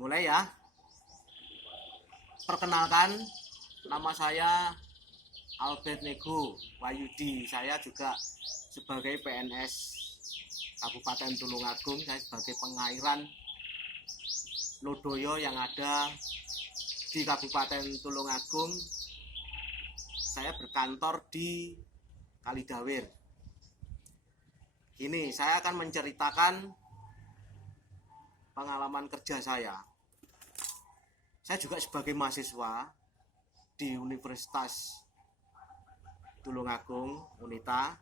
Mulai ya. Perkenalkan, nama saya Albert Nego Wahyudi. Saya juga sebagai PNS Kabupaten Tulungagung. Saya sebagai pengairan Lodoyo yang ada di Kabupaten Tulungagung. Saya berkantor di Kalidawir. Ini saya akan menceritakan pengalaman kerja saya. Saya juga sebagai mahasiswa di Universitas Tulungagung, Unita.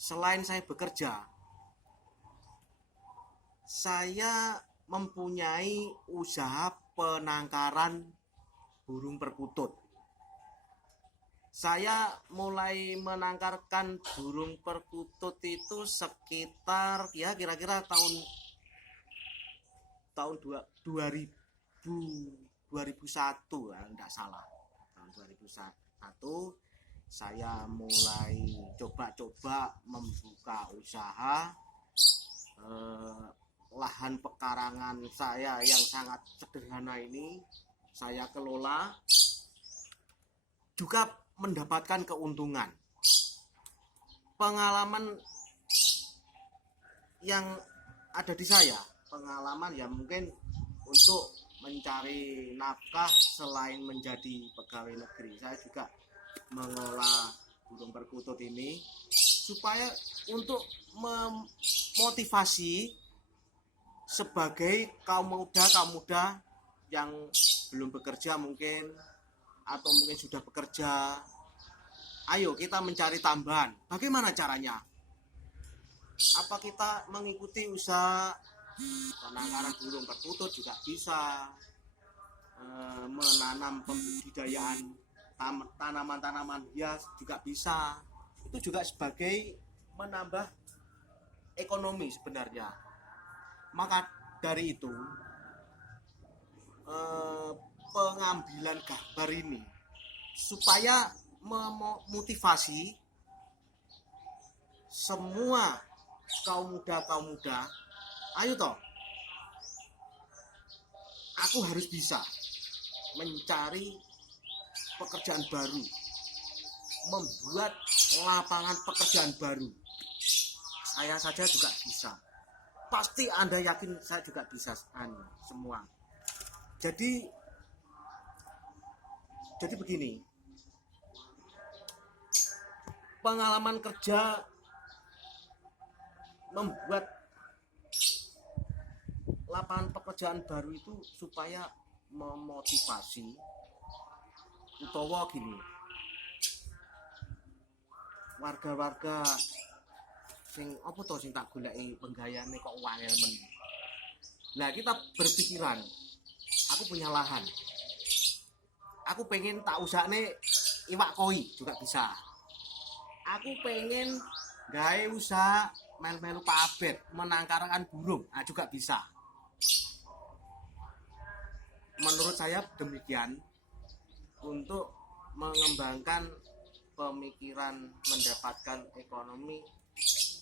Selain saya bekerja, saya mempunyai usaha penangkaran burung perkutut. Saya mulai menangkarkan burung perkutut itu sekitar ya kira-kira tahun 2001 ya, enggak salah. Tahun 2001 saya mulai coba-coba membuka usaha. Lahan pekarangan saya yang sangat sederhana ini saya kelola, juga mendapatkan keuntungan. Pengalaman yang ada di saya, pengalaman ya mungkin untuk mencari nafkah selain menjadi pegawai negeri. Saya juga mengolah burung perkutut ini supaya untuk memotivasi sebagai kaum muda yang belum bekerja mungkin atau mungkin sudah bekerja. Ayo kita mencari tambahan. Bagaimana caranya? Apa kita mengikuti usaha penangkaran burung perkutut juga bisa, menanam pembudidayaan tanaman-tanaman hias juga bisa. Itu juga sebagai menambah ekonomi sebenarnya. Maka dari itu pengambilan gambar ini supaya memotivasi semua kaum muda, ayo toh, aku harus bisa mencari pekerjaan baru, membuat lapangan pekerjaan baru. Saya saja juga bisa. Pasti Anda yakin saya juga bisa semua. Jadi begini, pengalaman kerja membuat lapangan pekerjaan baru itu supaya memotivasi utawa gini, warga-warga sing apa to sing tak goleki penggayane kok wangel men. Nah, kita berpikiran, aku punya lahan, aku pengen tak usahane iwak koi juga bisa. Aku pengen gawe usaha melu-melu Pak Abed menangkarkan burung, juga bisa. Menurut saya demikian untuk mengembangkan pemikiran mendapatkan ekonomi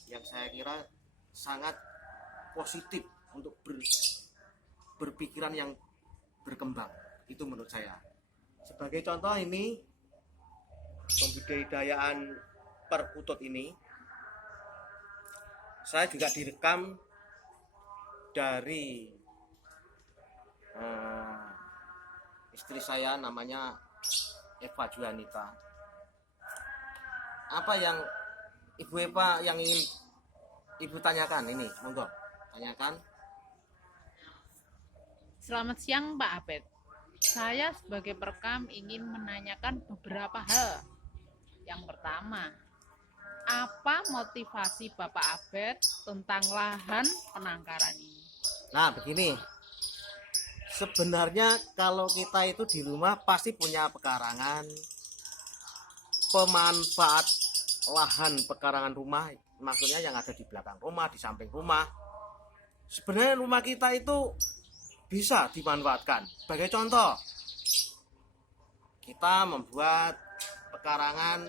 yang saya kira sangat positif untuk berpikiran yang berkembang. Itu menurut saya. Sebagai contoh ini, pembudidayaan perkutut ini saya juga direkam dari istri saya, namanya Eva Juanita. Apa yang Ibu Eva yang ingin Ibu tanyakan ini? Monggo, tanyakan. Selamat siang Pak Abed. Saya sebagai perekam ingin menanyakan beberapa hal. Yang pertama, apa motivasi Bapak Abed tentang lahan penangkaran ini? Nah, begini. Sebenarnya kalau kita itu di rumah pasti punya pekarangan. Pemanfaat lahan pekarangan rumah, maksudnya yang ada di belakang rumah, di samping rumah. Sebenarnya rumah kita itu bisa dimanfaatkan. Sebagai contoh, kita membuat pekarangan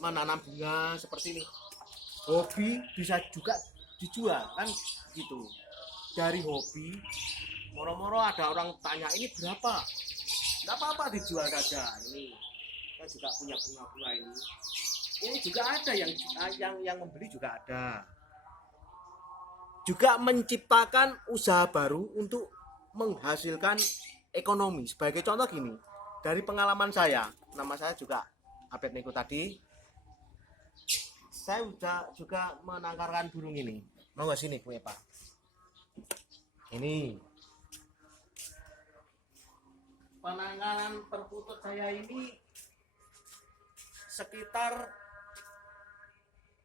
menanam bunga seperti ini. Hobi bisa juga dijual kan gitu. Dari hobi Moro-moro ada orang tanya ini berapa, nggak apa-apa dijual saja. Ini kita juga punya bunga-bunga ini juga ada yang membeli juga ada. Juga menciptakan usaha baru untuk menghasilkan ekonomi. Sebagai contoh gini, dari pengalaman saya, nama saya juga Abed Niko tadi, saya juga menangkarkan burung ini. Mau nggak sini Bu Epa? Ini penangkaran perkutut saya ini sekitar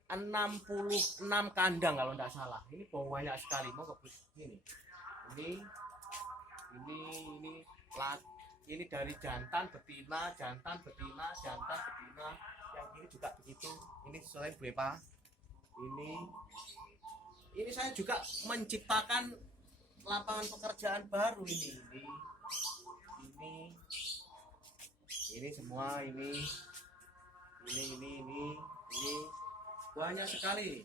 66 kandang kalau tidak salah. Ini banyak sekali. Mau nggak ini ini dari jantan betina, jantan betina, jantan betina. Yang ini juga begitu. Ini selain Bu Epa. Ini saya juga menciptakan lapangan pekerjaan baru ini semua ini banyak sekali.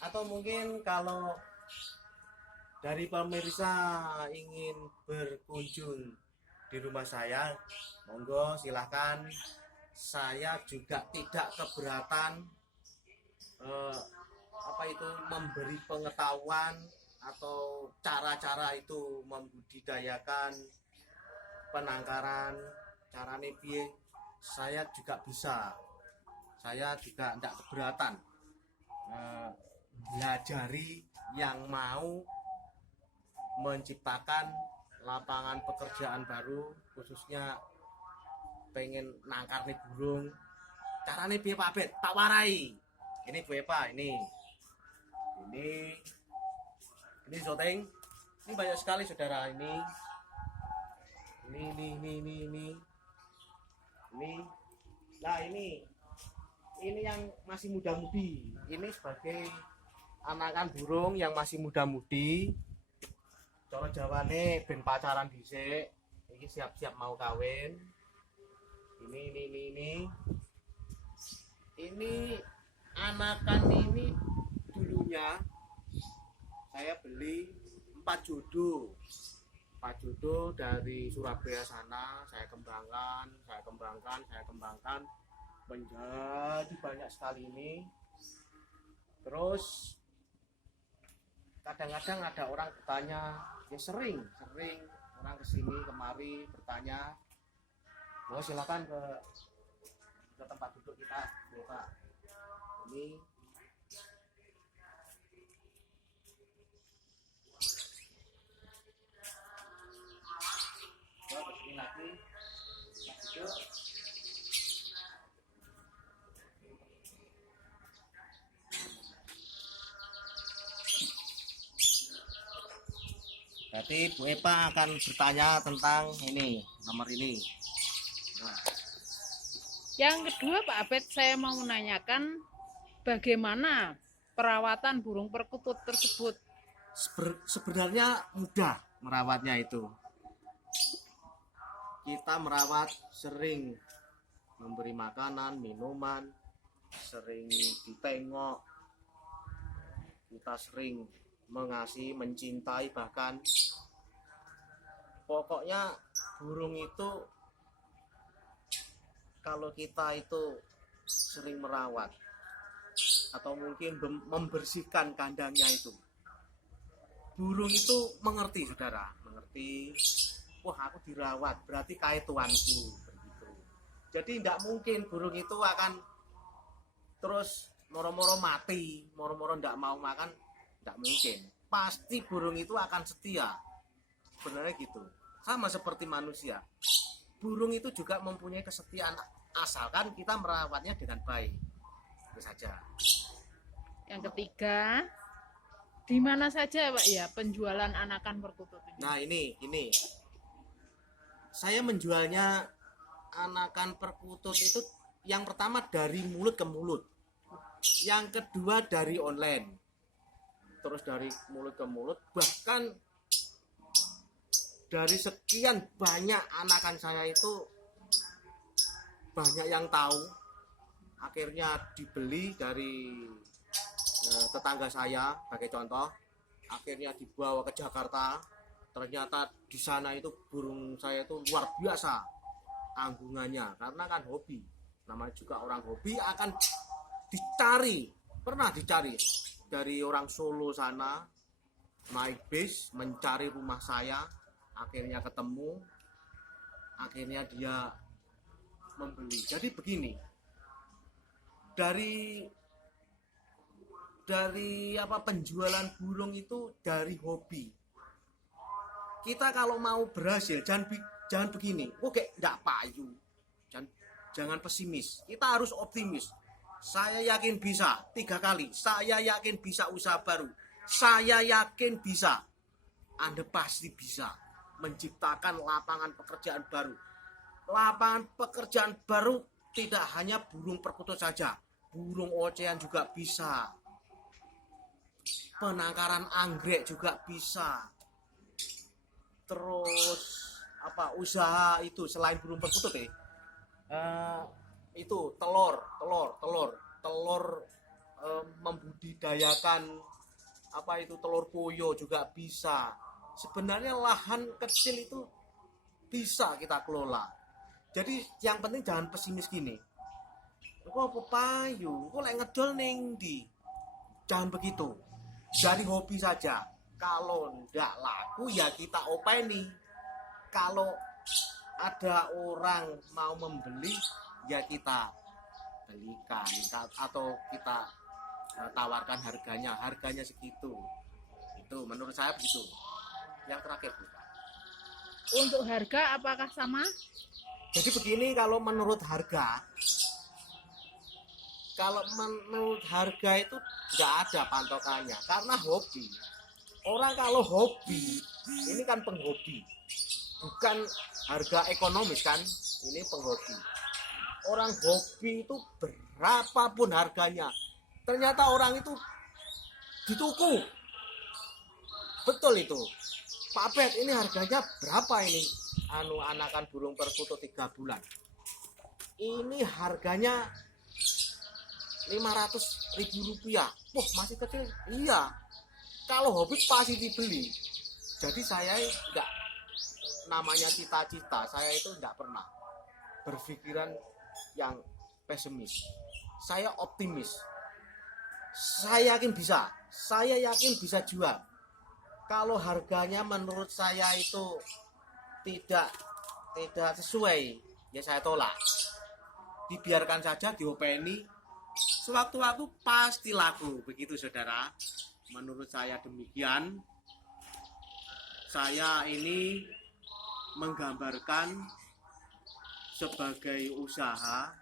Atau mungkin kalau dari pemirsa ingin berkunjung di rumah saya, monggo silahkan. Saya juga tidak keberatan memberi pengetahuan atau cara-cara itu membudidayakan penangkaran, carane piye, saya juga bisa. Saya juga tidak keberatan belajari yang mau menciptakan lapangan pekerjaan baru, khususnya pengen nangkar nih burung. Carane piye Pak Bet? Tak warai. Ini Bu Epa, ini syuting. Ini banyak sekali saudara ini. Nah ini yang masih muda-mudi. Ini sebagai anakan burung yang masih muda-mudi. Cara jawane ben pacaran dhisik. Iki siap-siap mau kawin. Ini anakan ini dulunya saya beli 4 jodoh dari Surabaya sana. Saya kembangkan menjadi banyak sekali ini. Terus kadang-kadang ada orang bertanya, ya sering orang kesini kemari bertanya. Oh, silakan ke tempat duduk kita, Pak. Ini lagi. Berarti Bu Epa akan bertanya tentang ini, nomor ini. Nah. Yang kedua Pak Abed, saya mau menanyakan bagaimana perawatan burung perkutut tersebut. Sebenarnya mudah merawatnya itu. Kita merawat sering memberi makanan, minuman, sering ditengok, kita sering mengasihi, mencintai, bahkan pokoknya burung itu kalau kita itu sering merawat atau mungkin membersihkan kandangnya itu, burung itu mengerti saudara, wah aku dirawat berarti kayak tuanku begitu. Jadi tidak mungkin burung itu akan terus moro-moro mati, moro-moro tidak mau makan. Tidak mungkin, pasti burung itu akan setia. Sebenarnya gitu, sama seperti manusia, burung itu juga mempunyai kesetiaan asalkan kita merawatnya dengan baik. Itu saja. Yang ketiga, di mana saja Pak ya penjualan anakan perkutut ini? Nah ini saya menjualnya anakan perkutut itu yang pertama dari mulut ke mulut, yang kedua dari online, terus dari mulut ke mulut, bahkan dari sekian banyak anakan saya itu banyak yang tahu, akhirnya dibeli dari tetangga saya sebagai contoh, akhirnya dibawa ke Jakarta, Ternyata di sana itu burung saya itu luar biasa anggungannya, karena kan hobi. Namanya juga orang hobi akan dicari, pernah dicari dari orang Solo sana, naik bis mencari rumah saya, akhirnya ketemu, akhirnya dia membeli. Jadi begini, dari penjualan burung itu dari hobi. Kita kalau mau berhasil jangan begini, oke enggak payu, jangan pesimis, kita harus optimis. Saya yakin bisa 3 kali, saya yakin bisa usaha baru, saya yakin bisa. Anda pasti bisa menciptakan lapangan pekerjaan baru. Lapangan pekerjaan baru tidak hanya burung perkutut saja, burung ocehan juga bisa, penangkaran anggrek juga bisa. Terus usaha itu selain burung perkutut itu telur membudidayakan telur poyo juga bisa. Sebenarnya lahan kecil itu bisa kita kelola. Jadi yang penting jangan pesimis gini, kok payu kok lek ngedol ning ndi, jangan begitu. Dari hobi saja, kalau ndak laku ya kita openi. Kalau ada orang mau membeli ya kita belikan atau kita tawarkan harganya segitu. Itu menurut saya begitu. Yang terakhir bukan. Untuk harga apakah sama? Jadi begini, kalau menurut harga itu nggak ada patokannya, karena hobi. Orang kalau hobi, ini kan penghobi, bukan harga ekonomis kan, ini penghobi. Orang hobi itu berapapun harganya, ternyata orang itu dituku. Betul itu. Pak Bet, ini harganya berapa ini? Anakan burung perkutut 3 bulan. Ini harganya 500.000 rupiah. Wah, masih kecil. Iya. Kalau hobi pasti dibeli. Jadi saya enggak, namanya cita-cita, saya itu enggak pernah berpikiran yang pesimis. Saya optimis. Saya yakin bisa. Saya yakin bisa jual. Kalau harganya menurut saya itu tidak sesuai, ya saya tolak. Dibiarkan saja, diopeni. Sewaktu-waktu pasti laku, begitu saudara. Menurut saya demikian. Saya ini menggambarkan sebagai usaha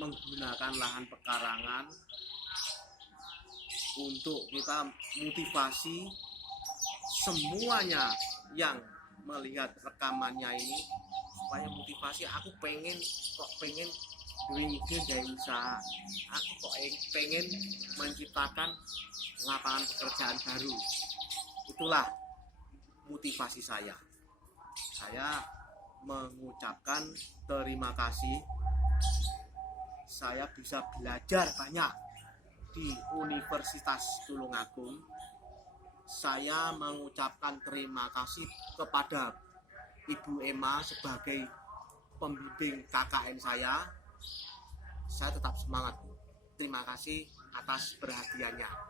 menggunakan lahan pekarangan untuk kita motivasi semuanya yang melihat rekamannya ini, supaya motivasi. Aku pengen duwe ide dari usaha, aku kok pengen menciptakan lapangan pekerjaan baru. Itulah motivasi saya. Saya mengucapkan terima kasih. Saya bisa belajar banyak di Universitas Tulungagung. Saya mengucapkan terima kasih kepada Ibu Emma sebagai pembimbing KKN saya. Saya tetap semangat. Terima kasih atas perhatiannya.